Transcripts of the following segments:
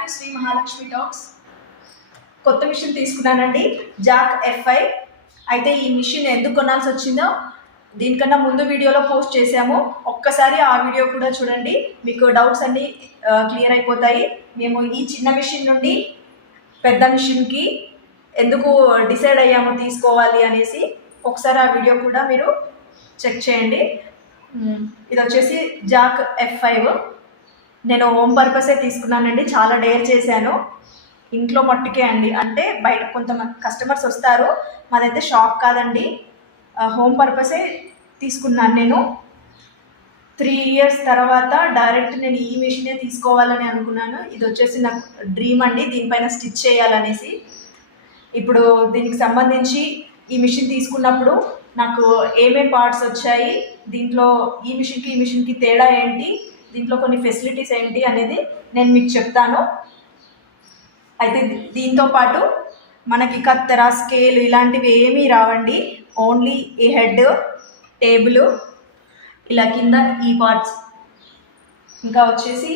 To Shri Mahalakshmi talks. కొత్త machine తీసుకున్నానండి Jack FI. అయితే ఈ మిషన్ ఎందుకు కొనాల్సి వచ్చిందో దీనికన్నా ముందు వీడియోలో పోస్ట్ చేశాము. ఒక్కసారి ఆ వీడియో కూడా చూడండి. మీకు డౌట్స్ అన్నీ క్లియర్ అయిపోతాయి. మేము ఈ చిన్న మిషన్ నుండి పెద్ద మిషన్కి ఎందుకు డిసైడ్ అయ్యాము తీసుకోవాలి అనేసి ఒకసారి ఆ వీడియో కూడా మీరు చెక్ చేయండి. ఇది వచ్చేసి జాక్ ఎఫ్ ఫైవ్ నేను హోమ్ పర్పసే తీసుకున్నానండి. చాలా డేర్ చేశాను. ఇంట్లో మట్టుకే అండి. అంటే బయట కొంతమంది కస్టమర్స్ వస్తారు. మాదైతే షాప్ కాదండి. హోమ్ పర్పసే తీసుకున్నాను నేను. త్రీ ఇయర్స్ తర్వాత డైరెక్ట్ నేను ఈ మిషనే తీసుకోవాలని అనుకున్నాను. ఇది వచ్చేసి నాకు డ్రీమ్ అండి. దీనిపైన స్టిచ్ చేయాలనేసి. ఇప్పుడు దీనికి సంబంధించి ఈ మిషన్ తీసుకున్నప్పుడు నాకు ఏమేం పార్ట్స్ వచ్చాయి? దీంట్లో ఈ మిషన్కి ఈ మిషన్కి తేడా ఏంటి? దీంట్లో కొన్ని ఫెసిలిటీస్ ఏంటి అనేది నేను మీకు చెప్తాను. అయితే దీంతో పాటు మనకి కత్తెర స్కేల్ ఇలాంటివి ఏమీ రావండి. ఓన్లీ ఈ హెడ్ టేబుల్ ఇలా కింద ఈ పార్ట్స్ ఇంకా వచ్చేసి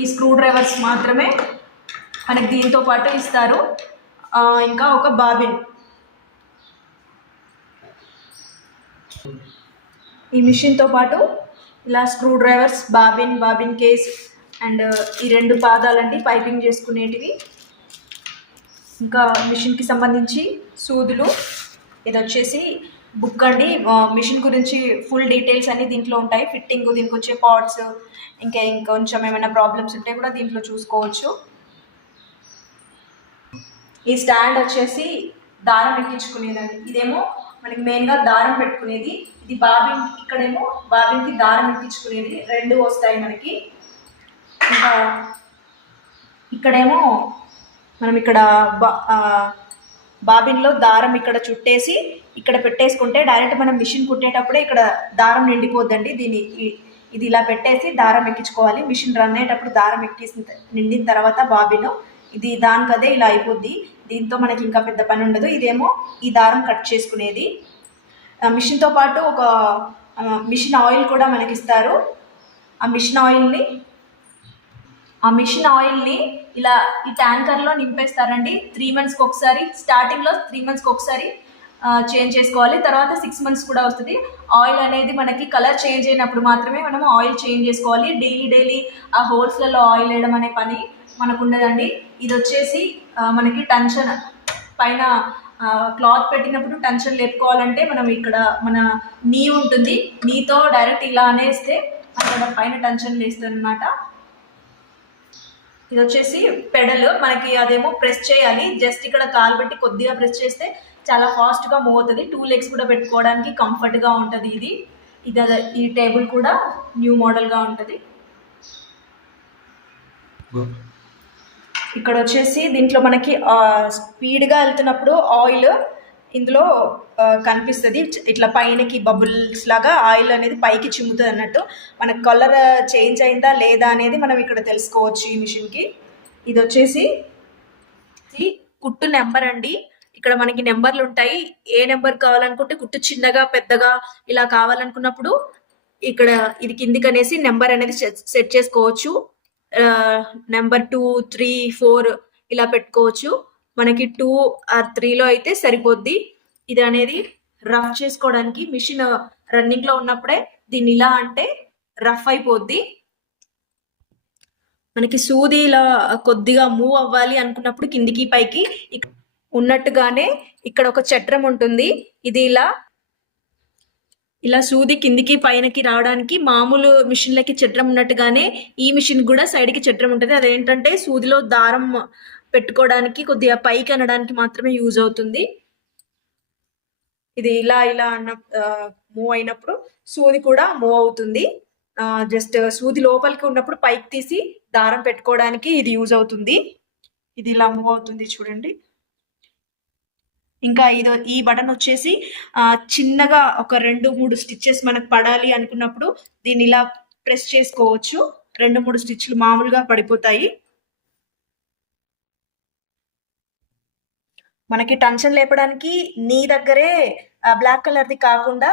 ఈ స్క్రూ డ్రైవర్స్ మాత్రమే మనకి దీంతో పాటు ఇస్తారు. ఇంకా ఒక బాబిన్. ఈ మిషన్తో పాటు ఇలా screwdrivers bobbin bobbin case and ఈ రెండు పాదాలండి పైపింగ్ చేసుకునేటివి. ఇంకా మిషన్కి సంబంధించి సూదులు. ఇది వచ్చేసి బుక్ అండి. మిషన్ గురించి ఫుల్ డీటెయిల్స్ అన్ని దీంట్లో ఉంటాయి. ఫిట్టింగ్ దీనికి వచ్చే పార్ట్స్ ఇంకా ఇంకొంచెం ఏమైనా ప్రాబ్లమ్స్ ఉంటే కూడా దీంట్లో చూసుకోవచ్చు. ఈ స్టాండ్ వచ్చేసి దారం ఎక్కించుకునేదండి. ఇదేమో మనకి మెయిన్గా దారం పెట్టుకునేది. ఇది బాబిన్ ఇక్కడేమో బాబిన్కి దారం ఎక్కించుకునేది రెండు వస్తాయి మనకి. ఇంకా ఇక్కడేమో మనం ఇక్కడ బా బాబిన్లో దారం ఇక్కడ చుట్టేసి ఇక్కడ పెట్టేసుకుంటే డైరెక్ట్ మనం మిషన్ కుట్టేటప్పుడే ఇక్కడ దారం నిండిపోద్దండి. దీన్ని ఇది ఇలా పెట్టేసి దారం ఎక్కించుకోవాలి. మిషన్ రన్ అయ్యేటప్పుడు దారం ఎక్కేసిన నిండిన తర్వాత బాబిలో ఇది దానికదే ఇలా అయిపోద్ది. దీంతో మనకి ఇంకా పెద్ద పని ఉండదు. ఇదేమో ఈ దారం కట్ చేసుకునేది. ఆ మిషన్తో పాటు ఒక మిషన్ ఆయిల్ కూడా మనకి ఇస్తారు ఆ మిషన్ ఆయిల్ని ఆ మిషన్ ఆయిల్ని ఇలా ఈ ట్యాంకర్లో నింపేస్తారండి. త్రీ మంత్స్కి ఒకసారి స్టార్టింగ్లో త్రీ మంత్స్కి ఒకసారి చేంజ్ చేసుకోవాలి. తర్వాత సిక్స్ మంత్స్ కూడా వస్తుంది. ఆయిల్ అనేది మనకి కలర్ చేంజ్ అయినప్పుడు మాత్రమే మనం ఆయిల్ చేంజ్ చేసుకోవాలి. డైలీ డైలీ ఆ హోల్స్లలో ఆయిల్ వేయడం అనే పని మనకు ఉండదండి. ఇది వచ్చేసి మనకి టెన్షన్ పైన క్లాత్ పెట్టినప్పుడు టెన్షన్ లేపుకోవాలంటే మనం ఇక్కడ మన నీ ఉంటుంది. నీతో డైరెక్ట్ ఇలా అనేస్తే అక్కడ పైన టెన్షన్ లేస్తుంది అనమాట ఇది వచ్చేసి పెడల్. మనకి అదేమో ప్రెస్ చేయాలి. జస్ట్ ఇక్కడ కాలు పెట్టి కొద్దిగా ప్రెస్ చేస్తే చాలా ఫాస్ట్గా మూవ్ అవుతుంది. టూ లెగ్స్ కూడా పెట్టుకోవడానికి కంఫర్ట్గా ఉంటుంది ఇది. ఇది ఈ టేబుల్ కూడా న్యూ మోడల్గా ఉంటుంది. ఇక్కడ వచ్చేసి దీంట్లో మనకి ఆ, స్పీడ్గా వెళ్తున్నప్పుడు ఆయిల్ ఇందులో కనిపిస్తుంది. ఇట్లా పైనకి బబుల్స్ లాగా ఆయిల్ అనేది పైకి చిమ్ముతుంది అన్నట్టు. మనకు కలర్ చేంజ్ అయిందా లేదా అనేది మనం ఇక్కడ తెలుసుకోవచ్చు ఈ మిషన్కి ఇది వచ్చేసి కుట్టు నెంబర్ అండి. ఇక్కడ మనకి నెంబర్లు ఉంటాయి. ఏ నెంబర్ కావాలనుకుంటే కుట్టు చిన్నగా పెద్దగా ఇలా కావాలనుకున్నప్పుడు ఇక్కడ ఇది కిందికి అనేసి నెంబర్ అనేది సెట్ చేసుకోవచ్చు. నెంబర్ టూ త్రీ ఫోర్ ఇలా పెట్టుకోవచ్చు. మనకి టూ ఆర్ త్రీలో అయితే సరిపోద్ది. ఇది అనేది రఫ్ చేసుకోవడానికి మిషన్ రన్నింగ్లో ఉన్నప్పుడే దీన్ని ఇలా అంటే రఫ్ అయిపోద్ది. మనకి సూది ఇలా కొద్దిగా మూవ్ అవ్వాలి అనుకున్నప్పుడు కిందికి పైకి ఉన్నట్టుగానే ఇక్కడ ఒక చట్రం ఉంటుంది. ఇది ఇలా ఇలా సూది కిందికి పైనకి రావడానికి మామూలు మిషన్లకి చట్రం ఉన్నట్టుగానే ఈ మిషన్ కూడా సైడ్కి కి చట్రం ఉంటుంది. అదేంటంటే సూదిలో దారం పెట్టుకోవడానికి కొద్దిగా పైకి అనడానికి మాత్రమే యూజ్ అవుతుంది. ఇది ఇలా ఇలా అన్న మూవ్ అయినప్పుడు సూది కూడా మూవ్ అవుతుంది. జస్ట్ సూది లోపలికి ఉన్నప్పుడు పైకి తీసి దారం పెట్టుకోవడానికి ఇది యూజ్ అవుతుంది. ఇది ఇలా మూవ్ అవుతుంది చూడండి. ఇంకా ఇదో ఈ బటన్ వచ్చేసి ఆ, చిన్నగా ఒక రెండు మూడు స్టిచ్చెస్ మనకు పడాలి అనుకున్నప్పుడు దీన్ని ఇలా ప్రెస్ చేసుకోవచ్చు. రెండు మూడు స్టిచ్లు మామూలుగా పడిపోతాయి. మనకి టెన్షన్ లేపడానికి నీ దగ్గరే బ్లాక్ కలర్ది కాకుండా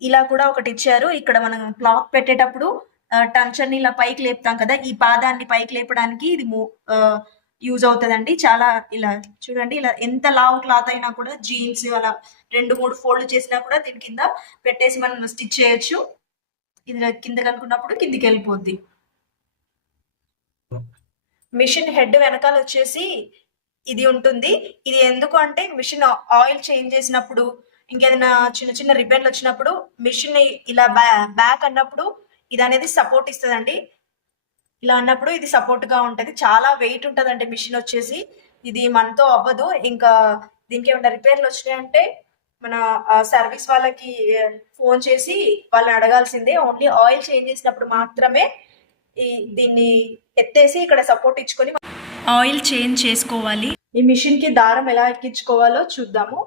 ఇలా కూడా ఒకటి ఇచ్చారు. ఇక్కడ మనం క్లాత్ పెట్టేటప్పుడు టెన్షన్ ఇలా పైకి లేపుతాం కదా ఈ పాదాన్ని పైకి లేపడానికి ఇది యూజ్ అవుతుందండి. చాలా ఇలా చూడండి ఇలా ఎంత లావు క్లాత్ అయినా కూడా జీన్స్ అలా రెండు మూడు ఫోల్డ్ చేసినా కూడా దీని కింద పెట్టేసి మనం స్టిచ్ చేయొచ్చు. ఇది కింద కనుకున్నప్పుడు కిందికి వెళ్ళిపోద్ది. మిషన్ హెడ్ వెనకాల వచ్చేసి ఇది ఉంటుంది. ఇది ఎందుకు అంటే మిషన్ ఆయిల్ చేంజ్ చేసినప్పుడు ఇంకేదైనా చిన్న చిన్న రిపేర్లు వచ్చినప్పుడు మిషన్ ఇలా బ్యాక్ అన్నప్పుడు ఇది అనేది సపోర్ట్ ఇస్తుందండి. ఇలా అన్నప్పుడు ఇది సపోర్ట్గా ఉంటది. చాలా వెయిట్ ఉంటదండి మిషన్ వచ్చేసి. ఇది మనతో అవ్వదు. ఇంకా దీనికి ఏమైనా రిపేర్లు వచ్చినాయంటే మన సర్వీస్ వాళ్ళకి ఫోన్ చేసి వాళ్ళని అడగాల్సిందే. ఓన్లీ ఆయిల్ చేంజ్ చేసినప్పుడు మాత్రమే ఈ దీన్ని ఎత్తేసి ఇక్కడ సపోర్ట్ ఇచ్చుకొని ఆయిల్ చేంజ్ చేసుకోవాలి. ఈ మిషన్కి దారం ఎలా ఎక్కించుకోవాలో చూద్దాము.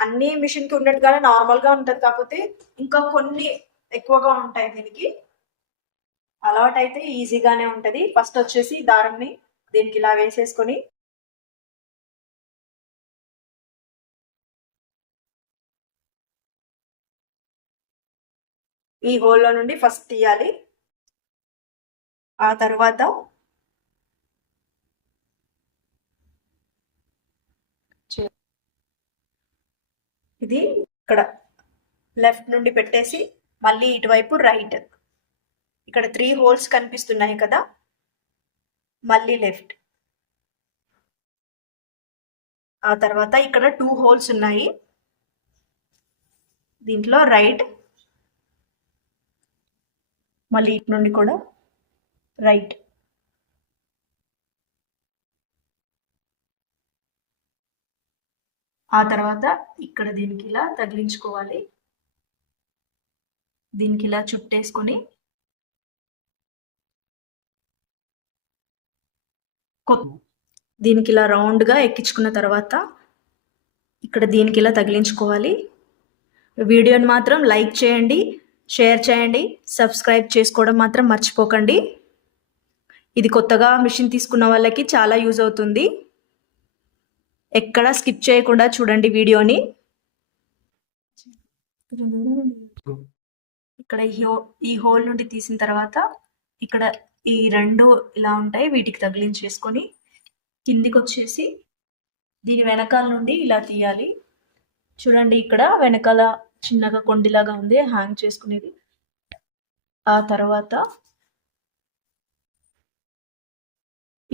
అన్ని మిషన్కి ఉన్నట్టుగానే నార్మల్గా ఉంటది. కాకపోతే ఇంకా కొన్ని ఎక్కువగా ఉంటాయి దీనికి. అలవాటు అయితే ఈజీగానే ఉంటుంది. ఫస్ట్ వచ్చేసి దారంని దీనికి ఇలా వేసేసుకొని ఈ హోల్లో నుండి ఫస్ట్ తీయాలి. ఆ తర్వాత ఇది ఇక్కడ లెఫ్ట్ నుండి పెట్టేసి మళ్ళీ ఇటువైపు రైట్. ఇక్కడ త్రీ హోల్స్ కనిపిస్తున్నాయి కదా. మళ్ళీ లెఫ్ట్ ఆ తర్వాత ఇక్కడ టూ హోల్స్ ఉన్నాయి. దీంట్లో రైట్ మళ్ళీ ఇటు నుండి కూడా రైట్ ఆ తర్వాత ఇక్కడ దీనికి ఇలా తగిలించుకోవాలి. దీనికి ఇలా చుట్టేసుకొని దీనికి ఇలా రౌండ్గా ఎక్కించుకున్న తర్వాత ఇక్కడ దీనికి ఇలా తగిలించుకోవాలి. వీడియోని మాత్రం లైక్ చేయండి షేర్ చేయండి సబ్స్క్రైబ్ చేసుకోవడం మాత్రం మర్చిపోకండి. ఇది కొత్తగా మిషన్ తీసుకున్న వాళ్ళకి చాలా యూజ్ అవుతుంది. ఎక్కడ స్కిప్ చేయకుండా చూడండి వీడియోని. ఇక్కడ ఈ హో ఈ హోల్ నుండి తీసిన తర్వాత ఇక్కడ ఈ రెండు ఇలా ఉంటాయి వీటికి తగిలించేసుకొని కిందికి వచ్చేసి దీని వెనకాల నుండి ఇలా తీయాలి. చూడండి ఇక్కడ వెనకాల చిన్నగా కొండిలాగా ఉంది హ్యాంగ్ చేసుకునేది. ఆ తర్వాత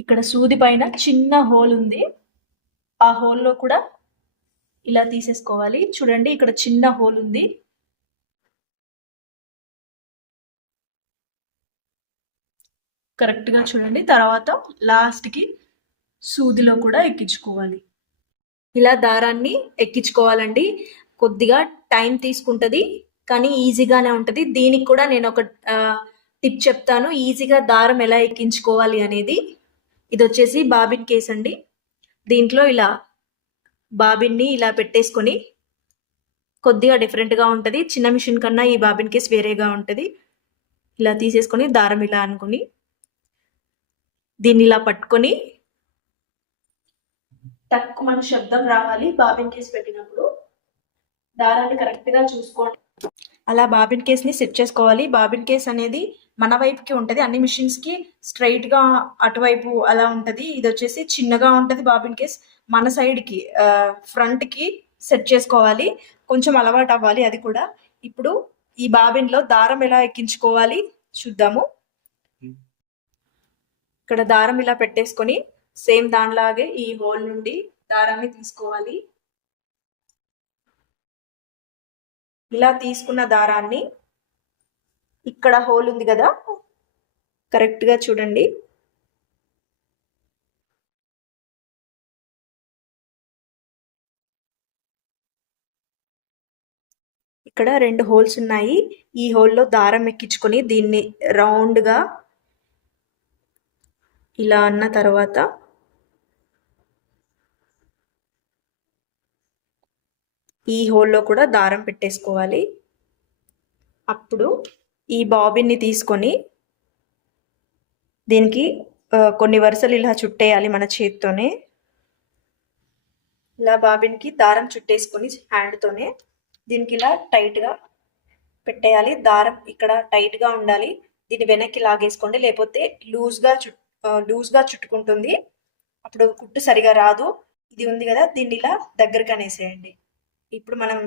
ఇక్కడ సూది పైన చిన్న హోల్ ఉంది. ఆ హోల్లో కూడా ఇలా తీసేసుకోవాలి. చూడండి ఇక్కడ చిన్న హోల్ ఉంది. కరెక్ట్గా చూడండి. తర్వాత లాస్ట్కి సూదిలో కూడా ఎక్కించుకోవాలి. ఇలా దారాన్ని ఎక్కించుకోవాలండి. కొద్దిగా టైం తీసుకుంటుంది కానీ ఈజీగానే ఉంటుంది. దీనికి కూడా నేను ఒక టిప్ చెప్తాను. ఈజీగా దారం ఎలా ఎక్కించుకోవాలి అనేది. ఇది వచ్చేసి బాబిన్ కేస్ అండి. దీంట్లో ఇలా బాబిన్ని ఇలా పెట్టేసుకొని కొద్దిగా డిఫరెంట్గా ఉంటుంది. చిన్న మిషన్ కన్నా ఈ బాబిన్ కేస్ వేరేగా ఉంటుంది. ఇలా తీసేసుకొని దారం ఇలా అనుకుని దీన్ని ఇలా పట్టుకొని తక్కువ మన శబ్దం రావాలి. బాబిన్ కేస్ పెట్టినప్పుడు దారాన్ని కరెక్ట్గా చూసుకోండి. అలా బాబిన్ కేస్ని సెట్ చేసుకోవాలి. బాబిన్ కేస్ అనేది మన వైపుకి ఉంటుంది. అన్ని మిషన్స్కి స్ట్రైట్గా అటువైపు అలా ఉంటుంది. ఇది వచ్చేసి చిన్నగా ఉంటుంది బాబిన్ కేస్. మన సైడ్కి ఫ్రంట్కి సెట్ చేసుకోవాలి. కొంచెం అలవాటు అవ్వాలి అది కూడా. ఇప్పుడు ఈ బాబిన్లో దారం ఎలా ఎక్కించుకోవాలి చూద్దాము. ఇక్కడ దారం ఇలా పెట్టేసుకొని సేమ్ దానిలాగే ఈ హోల్ నుండి దారాన్ని తీసుకోవాలి. ఇలా తీసుకున్న దారాన్ని ఇక్కడ హోల్ ఉంది కదా కరెక్ట్గా చూడండి. ఇక్కడ రెండు హోల్స్ ఉన్నాయి. ఈ హోల్లో దారం ఎక్కించుకొని దీన్ని రౌండ్గా ఇలా అన్న తర్వాత ఈ హోల్లో కూడా దారం పెట్టేసుకోవాలి. అప్పుడు ఈ బాబిన్ని తీసుకొని దీనికి కొన్ని వరుసలు ఇలా చుట్టేయాలి మన చేతితోనే. ఇలా బాబిన్కి దారం చుట్టేసుకొని హ్యాండ్తోనే దీనికి ఇలా టైట్గా పెట్టేయాలి. దారం ఇక్కడ టైట్గా ఉండాలి. దీన్ని వెనక్కి లాగేసుకోండి లేకపోతే లూజ్గా గా లూజ్గా లూజ్గా చుట్టుకుంటుంది. అప్పుడు కుట్టు సరిగా రాదు. ఇది ఉంది కదా దీన్ని ఇలా దగ్గరకు అనేసేయండి. ఇప్పుడు మనం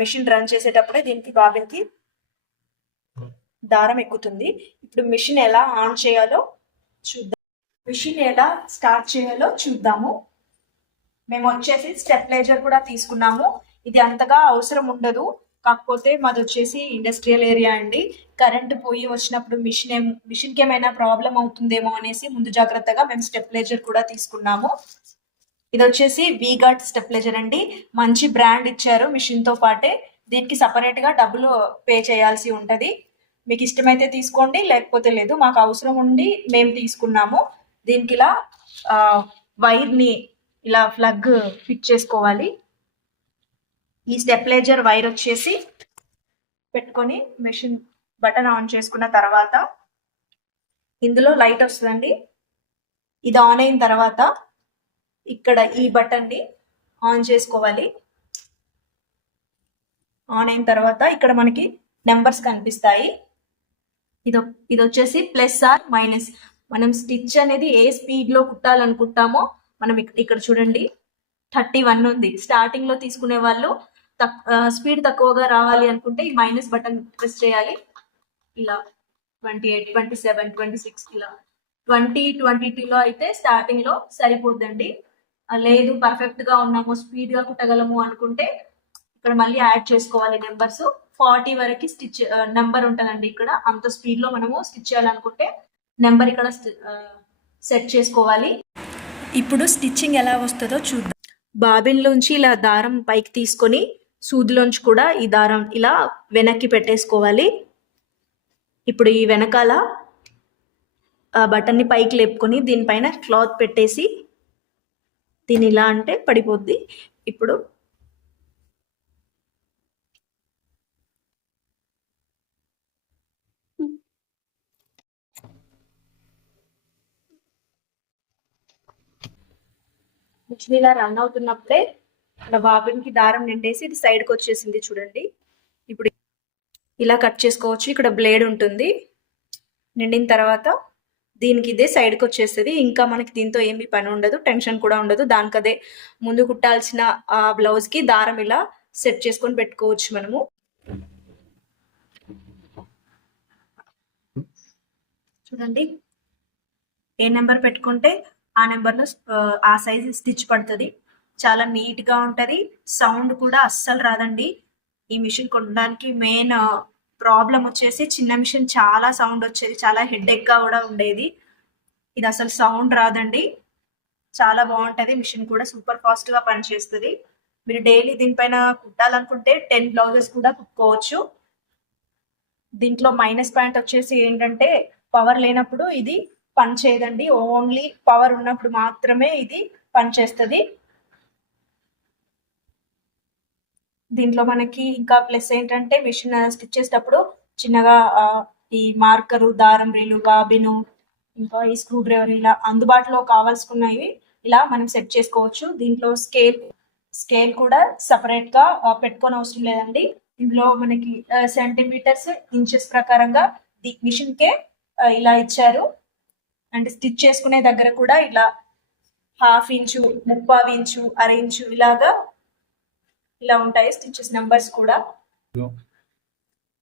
మిషన్ రన్ చేసేటప్పుడే దీనికి బాబిన్కి దారం ఎక్కుతుంది. ఇప్పుడు మిషన్ ఎలా ఆన్ చేయాలో చూద్దాం. మిషన్ ఎలా స్టార్ట్ చేయాలో చూద్దాము. మేము వచ్చేసి స్టెప్లైజర్ కూడా తీసుకున్నాము. ఇది అంతగా అవసరం ఉండదు. కాకపోతే మాది వచ్చేసి ఇండస్ట్రియల్ ఏరియా అండి. కరెంట్ పోయి వచ్చినప్పుడు మిషన్ ఏం మిషన్కి ఏమైనా ప్రాబ్లం అవుతుందేమో అనేసి ముందు జాగ్రత్తగా మేము స్టెప్లైజర్ కూడా తీసుకున్నాము. ఇది వచ్చేసి వీగార్డ్ స్టెప్లైజర్ అండి. మంచి బ్రాండ్ ఇచ్చారు మిషన్తో పాటే. దీనికి సపరేట్గా డబ్బులు పే చేయాల్సి ఉంటది. మీకు ఇష్టమైతే తీసుకోండి లేకపోతే లేదు మాకు అవసరం ఉండి మేము తీసుకున్నాము. దీనికి ఇలా వైర్ని ఇలా ప్లగ్ ఫిట్ చేసుకోవాలి. ఈ స్టెప్లైజర్ వైర్ వచ్చేసి పెట్టుకొని మెషిన్ బటన్ ఆన్ చేసుకున్న తర్వాత ఇందులో లైట్ వస్తుందండి. ఇది ఆన్ అయిన తర్వాత ఇక్కడ ఈ బటన్ని ఆన్ చేసుకోవాలి. ఆన్ అయిన తర్వాత ఇక్కడ మనకి నెంబర్స్ కనిపిస్తాయి. ఇది ఇది వచ్చేసి ప్లస్ ఆర్ మైనస్. మనం స్టిచ్ అనేది ఏ స్పీడ్లో కుట్టాలనుకుంటామో మనం ఇక్కడ చూడండి. థర్టీ వన్ ఉంది. స్టార్టింగ్లో తీసుకునే వాళ్ళు స్పీడ్ తక్కువగా రావాలి అనుకుంటే ఈ మైనస్ బటన్ ప్రెస్ చేయాలి. ఇలా twenty eight twenty seven twenty six ఇలా. ట్వంటీ ట్వంటీ లో అయితే స్టార్టింగ్లో సరిపోద్దండి. లేదు పర్ఫెక్ట్గా ఉన్నాము స్పీడ్గా కుట్టగలము అనుకుంటే ఇక్కడ మళ్ళీ యాడ్ చేసుకోవాలి నెంబర్స్ ఫార్టీ వరకు స్టిచ్ నెంబర్ ఉంటుందండి ఇక్కడ. అంత స్పీడ్లో మనము స్టిచ్ చేయాలనుకుంటే నెంబర్ ఇక్కడ సెట్ చేసుకోవాలి. ఇప్పుడు స్టిచ్చింగ్ ఎలా వస్తుందో చూద్దాం. బాబిన్లోంచి ఇలా దారం పైకి తీసుకొని సూదిలోంచి కూడా ఈ దారం ఇలా వెనక్కి పెట్టేసుకోవాలి. ఇప్పుడు ఈ వెనకాల బటన్ని పైకి లేపుకొని దీనిపైన క్లాత్ పెట్టేసి దీని ఇలా అంటే పడిపోద్ది. ఇప్పుడు ఇలా రన్ అవుతున్నప్పుడే ఇలా బాబిన్కి దారం నిండేసి ఇది సైడ్కి వచ్చేసింది చూడండి. ఇలా కట్ చేసుకోవచ్చు. ఇక్కడ బ్లేడ్ ఉంటుంది. నిండిన తర్వాత దీనికి ఇదే సైడ్కి వచ్చేస్తుంది. ఇంకా మనకి దీంతో ఏమీ పని ఉండదు. టెన్షన్ కూడా ఉండదు. దానికి అదే ముందు కుట్టాల్సిన ఆ బ్లౌజ్కి దారం ఇలా సెట్ చేసుకొని పెట్టుకోవచ్చు మనము. చూడండి. ఏ నెంబర్ పెట్టుకుంటే ఆ నెంబర్లో ఆ సైజ్ స్టిచ్ పడుతుంది. చాలా నీట్గా ఉంటుంది. సౌండ్ కూడా అస్సలు రాదండి. ఈ మిషన్ కొనడానికి మెయిన్ ప్రాబ్లం వచ్చేసి చిన్న మిషన్ చాలా సౌండ్ వచ్చేది చాలా హెడేక్గా కూడా ఉండేది. ఇది అసలు సౌండ్ రాదండి. చాలా బాగుంటది. మిషన్ కూడా సూపర్ ఫాస్ట్గా పనిచేస్తుంది. మీరు డైలీ దీనిపైన కుట్టాలనుకుంటే టెన్ బ్లౌజెస్ కూడా కుట్టుకోవచ్చు. దీంట్లో మైనస్ పాయింట్ వచ్చేసి ఏంటంటే పవర్ లేనప్పుడు ఇది పని చేయదండి ఓన్లీ పవర్ ఉన్నప్పుడు మాత్రమే ఇది పనిచేస్తుంది. దీంట్లో మనకి ఇంకా ప్లస్ ఏంటంటే మిషన్ స్టిచ్ చేసేటప్పుడు చిన్నగా ఈ మార్కరు దారం రీలు బాబిను ఇంకా ఈ స్క్రూ డ్రైవర్ ఇలా అందుబాటులో కావాల్సుకున్నవి ఇలా మనం సెట్ చేసుకోవచ్చు. దీంట్లో స్కేల్ స్కేల్ కూడా సపరేట్గా పెట్టుకొని పెట్టుకోని అవసరం లేదండి. ఇందులో మనకి సెంటీమీటర్స్ ఇంచెస్ ప్రకారంగా మిషన్ కే ఇలా ఇచ్చారు. అండ్ స్టిచ్ చేసుకునే దగ్గర కూడా ఇలా హాఫ్ ఇంచు ముప్పావ్ ఇంచు అర ఇంచు ఇలాగా ఇలా ఉంటాయి స్టిచెస్ నెంబర్స్ కూడా.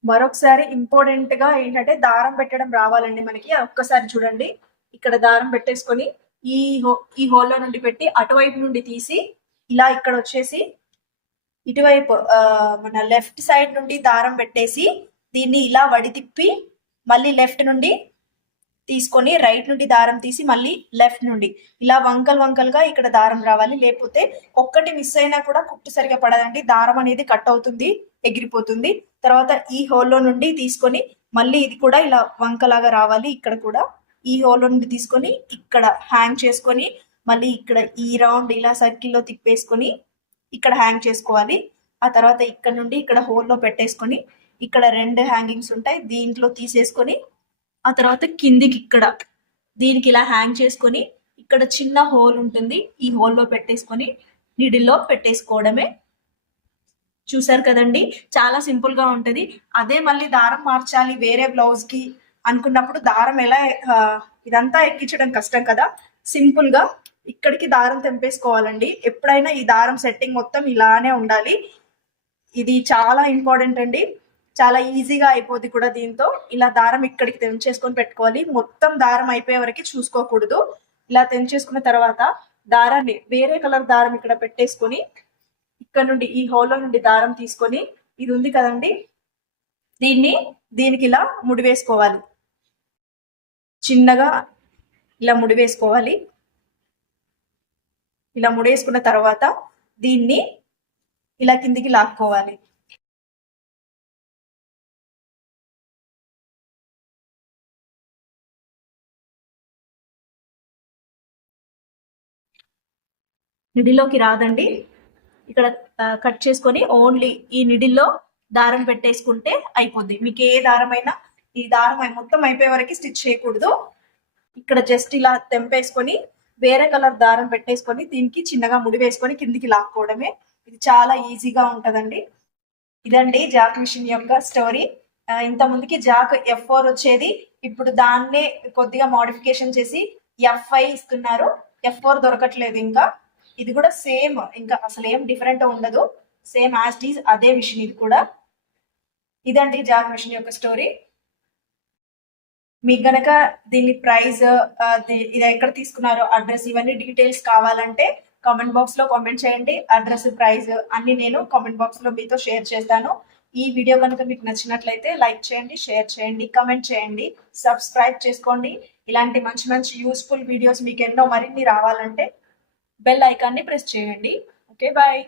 మరొకసారి ఇంపార్టెంట్గా ఏంటంటే దారం పెట్టడం రావాలండి మనకి. ఒక్కసారి చూడండి. ఇక్కడ దారం పెట్టేసుకొని ఈ హో ఈ హోల్లో నుండి పెట్టి అటువైపు నుండి తీసి ఇలా ఇక్కడ వచ్చేసి ఇటువైపు మన లెఫ్ట్ సైడ్ నుండి దారం పెట్టేసి దీన్ని ఇలా వడి తిప్పి మళ్ళీ లెఫ్ట్ నుండి తీసుకొని రైట్ నుండి దారం తీసి మళ్ళీ లెఫ్ట్ నుండి. ఇలా వంకల్ వంకలుగా ఇక్కడ దారం రావాలి. లేకపోతే ఒక్కటి మిస్ అయినా కూడా కుట్టు సరిగా పడదండి. దారం అనేది కట్ అవుతుంది ఎగిరిపోతుంది. తర్వాత ఈ హోల్లో నుండి తీసుకొని మళ్ళీ ఇది కూడా ఇలా వంకలాగా రావాలి. ఇక్కడ కూడా ఈ హోల్లో నుండి తీసుకొని ఇక్కడ హ్యాంగ్ చేసుకొని మళ్ళీ ఇక్కడ ఈ రౌండ్ ఇలా సర్కిల్లో తిప్పేసుకొని ఇక్కడ హ్యాంగ్ చేసుకోవాలి. ఆ తర్వాత ఇక్కడ నుండి ఇక్కడ హోల్లో పెట్టేసుకొని ఇక్కడ రెండు హ్యాంగింగ్స్ ఉంటాయి. దీంట్లో తీసేసుకొని ఆ తర్వాత కిందికి ఇక్కడ. దీనికి ఇలా హ్యాంగ్ చేసుకొని ఇక్కడ చిన్న హోల్ ఉంటుంది. ఈ హోల్లో పెట్టేసుకొని నిడిల్లో పెట్టేసుకోవడమే. చూసారు కదండి? చాలా సింపుల్గా ఉంటది. అదే మళ్ళీ దారం మార్చాలి వేరే బ్లౌజ్కి అనుకున్నప్పుడు దారం ఎలా ఇదంతా ఎక్కించడం కష్టం కదా? సింపుల్గా ఇక్కడికి దారం తెంపేసుకోవాలండి. ఎప్పుడైనా ఈ దారం సెట్టింగ్ మొత్తం ఇలానే ఉండాలి. ఇది చాలా ఇంపార్టెంట్ అండి. చాలా ఈజీగా అయిపోద్ది కూడా దీంతో. ఇలా దారం ఇక్కడికి తెంచేసుకొని పెట్టుకోవాలి. మొత్తం దారం అయిపోయే వరకు చూసుకోకూడదు. ఇలా తెంచేసుకున్న తర్వాత దారాన్ని వేరే కలర్ దారం ఇక్కడ పెట్టేసుకొని ఇక్కడ నుండి ఈ హోల్లో నుండి దారం తీసుకొని ఇది ఉంది కదండి దీన్ని దీనికి ఇలా ముడి వేసుకోవాలి చిన్నగా ఇలా ముడి వేసుకోవాలి ఇలా ముడేసుకున్న తర్వాత దీన్ని ఇలా కిందికి లాక్కోవాలి. నిడిలోకి రాదండి. ఇక్కడ కట్ చేసుకొని ఓన్లీ ఈ నిడిల్లో దారం పెట్టేసుకుంటే అయిపోద్ది. మీకు ఏ దారమైనా ఈ దారం మొత్తం అయిపోయే వరకు స్టిచ్ చేయకూడదు. ఇక్కడ జస్ట్ ఇలా తెంపేసుకొని వేరే కలర్ దారం పెట్టేసుకొని దీనికి చిన్నగా ముడి వేసుకొని కిందికి లాక్కోవడమే. ఇది చాలా ఈజీగా ఉంటదండి. ఇదండి జాక్ మిషన్ యొక్క స్టోరీ. ఇంత ముందుకి జాక్ ఎఫ్ ఫోర్ వచ్చేది. ఇప్పుడు దాన్నే కొద్దిగా మోడిఫికేషన్ చేసి ఎఫ్ ఐ ఇస్తున్నారు. ఎఫ్ ఫోర్ దొరకట్లేదు ఇంకా. ఇది కూడా సేమ్ ఇంకా అసలు ఏం డిఫరెంట్ ఉండదు. సేమ్ యాజ్ డీజ్ అదే మిషన్ ఇది కూడా. ఇదండి జాక్ మిషన్ యొక్క స్టోరీ. మీకు గనక దీని ప్రైస్ ఇది ఎక్కడ తీసుకున్నారో అడ్రస్ ఇవన్నీ డీటెయిల్స్ కావాలంటే కామెంట్ బాక్స్లో కామెంట్ చేయండి. అడ్రస్ ప్రైస్ అన్ని నేను కామెంట్ బాక్స్లో మీతో షేర్ చేస్తాను. ఈ వీడియో కనుక మీకు నచ్చినట్లయితే లైక్ చేయండి షేర్ చేయండి కమెంట్ చేయండి సబ్స్క్రైబ్ చేసుకోండి. ఇలాంటి మంచి మంచి యూస్ఫుల్ వీడియోస్ మీకు ఎన్నో మరిన్ని రావాలంటే బెల్ ఐకాన్ని ప్రెస్ చేయండి. Okay bye.